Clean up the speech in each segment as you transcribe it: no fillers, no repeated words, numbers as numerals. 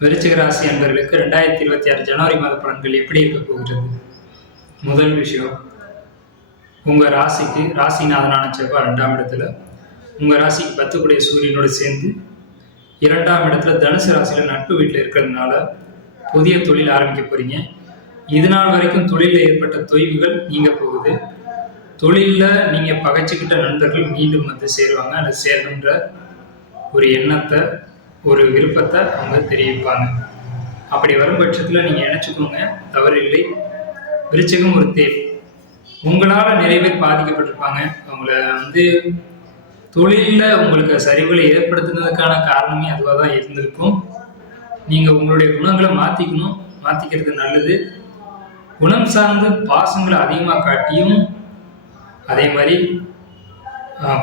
விருச்சிக ராசி அன்பர்களுக்கு 2026 ஜனவரி மாத பலன்கள் எப்படி இருக்க போகிறது? முதல் விஷயம், உங்க ராசிக்கு ராசிநாதனான செவ்வாய் 2ஆம் இடத்துல, உங்க ராசிக்கு 10 கூடிய சூரியனோடு சேர்ந்து 2ஆம் இடத்துல தனுசு ராசியில நட்பு வீட்டில் இருக்கிறதுனால புதிய தொழில் ஆரம்பிக்க போறீங்க. இது நாள் வரைக்கும் தொழிலில் ஏற்பட்ட தொய்வுகள் நீங்க போகுது. தொழிலில் நீங்க பகைச்சுக்கிட்ட நண்பர்கள் மீண்டும் வந்து சேருவாங்க. அல்லது சேரணுன்ற ஒரு எண்ணத்தை, ஒரு விருப்பத்தை அவங்க தெரிவிப்பாங்க. அப்படி வரும் பட்சத்தில் நீங்கள் நினச்சிக்கோங்க, தவறு இல்லை. விருச்சிகம் ஒரு தேர். உங்களால் நிறைய பேர் பாதிக்கப்பட்டிருப்பாங்க. அவங்கள தொழிலில் உங்களுக்கு சரிவுகளை ஏற்படுத்துனதுக்கான காரணமே அதுவாக தான் இருந்திருக்கும். நீங்கள் உங்களுடைய குணங்களை மாற்றிக்கிறது நல்லது. குணம் சார்ந்து பாசங்களை அதிகமாக காட்டியும் அதே மாதிரி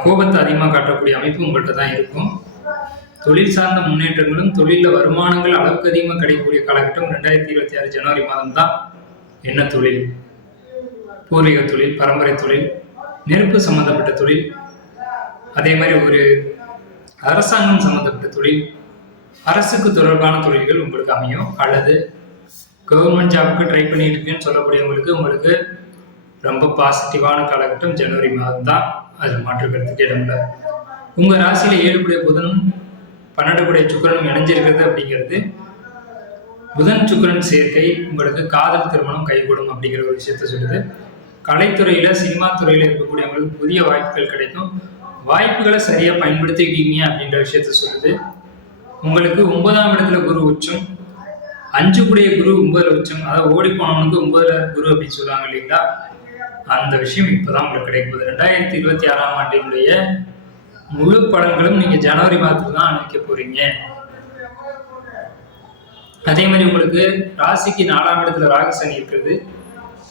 கோபத்தை அதிகமாக காட்டக்கூடிய அமைப்பு உங்கள்கிட்ட தான் இருக்கும். தொழில் சார்ந்த முன்னேற்றங்களும் தொழிலில் வருமானங்கள் அளவுக்கு அதிகமாக கிடைக்கக்கூடிய காலகட்டம் 2026 ஜனவரி மாதம் தான். என்ன தொழில்? பூர்வீக தொழில், பரம்பரை தொழில், நெருப்பு சம்பந்தப்பட்ட தொழில், அதே மாதிரி ஒரு அரசாங்கம் சம்பந்தப்பட்ட தொழில், அரசுக்கு தொடர்பான தொழில்கள் உங்களுக்கு அமையும். அல்லது கவர்மெண்ட் ஜாபுக்கு ட்ரை பண்ணிட்டு இருக்குன்னு சொல்லக்கூடியவங்களுக்கு உங்களுக்கு ரொம்ப பாசிட்டிவான காலகட்டம் ஜனவரி மாதம் தான். அதில் மாற்றுக்கிறதுக்கு இடமில்லை. உங்கள் ராசியில் 7 கூடிய புதனும் 12 கூடிய சுக்கிரனும் இணைஞ்சிருக்கிறது அப்படிங்கிறது புதன் சுக்கிரன் சேர்க்கை உங்களுக்கு காதல் திருமணம் கைகூடும் அப்படிங்கிற ஒரு விஷயத்த சொல்லுது. கலைத்துறையில, சினிமா துறையில இருக்கக்கூடியவங்களுக்கு புதிய வாய்ப்புகள் கிடைக்கும். வாய்ப்புகளை சரியா பயன்படுத்திக்கிட்டீங்க அப்படின்ற விஷயத்த சொல்லுது. உங்களுக்கு 9ஆம் இடத்துல குரு உச்சம், 5 கூடிய குரு 9ல உச்சம். அதாவது ஓடி போனவனுக்கு 9ல குரு அப்படின்னு சொல்லுவாங்க இல்லைங்களா? அந்த விஷயம் இப்பதான் உங்களுக்கு கிடைக்குது. 2026ஆம் ஆண்டினுடைய முழு பலன்களும் நீங்க ஜனவரி மாதத்துல தான் அனுப்பிக்க போறீங்க. அதே மாதிரி உங்களுக்கு ராசிக்கு 4ஆம் இடத்துல ராகு சனி இருக்கிறது.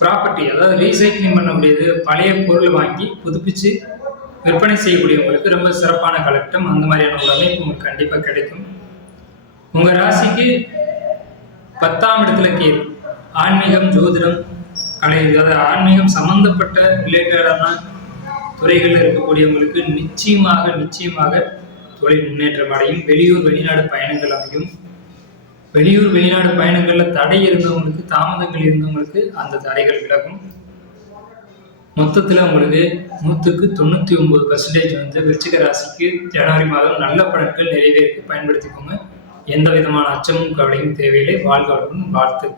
ப்ராப்பர்ட்டி, அதாவது ரீசைக்கிளிங் பண்ணக்கூடியது, பழைய பொருள் வாங்கி புதுப்பிச்சு விற்பனை செய்யக்கூடியவங்களுக்கு ரொம்ப சிறப்பான காலகட்டம். அந்த மாதிரியான ஒரு அமைப்பு உங்களுக்கு கண்டிப்பா கிடைக்கும். உங்க ராசிக்கு 10ஆம் இடத்துல கேது. ஆன்மீகம், ஜோதிடம், கலை, அதாவது ஆன்மீகம் சம்பந்தப்பட்ட ரிலேட்டடான துறைகளில் இருக்கக்கூடியவங்களுக்கு நிச்சயமாக தொழில் முன்னேற்றம் அடையும். வெளியூர் வெளிநாடு பயணங்கள் அமையும். வெளியூர் வெளிநாடு பயணங்கள்ல தடை இருந்தவங்களுக்கு, தாமதங்கள் இருந்தவங்களுக்கு அந்த தடைகள் விலகும். மொத்தத்துல உங்களுக்கு 99% விருச்சிக ராசிக்கு ஜனவரி மாதம் நல்ல பலன்கள் நிறைவேறி பயன்படுத்திக்கோங்க. எந்த விதமான அச்சமும் கவலையும் தேவையில்லை. வாழ்க வளமுடன். வாழ்த்துக்கள்.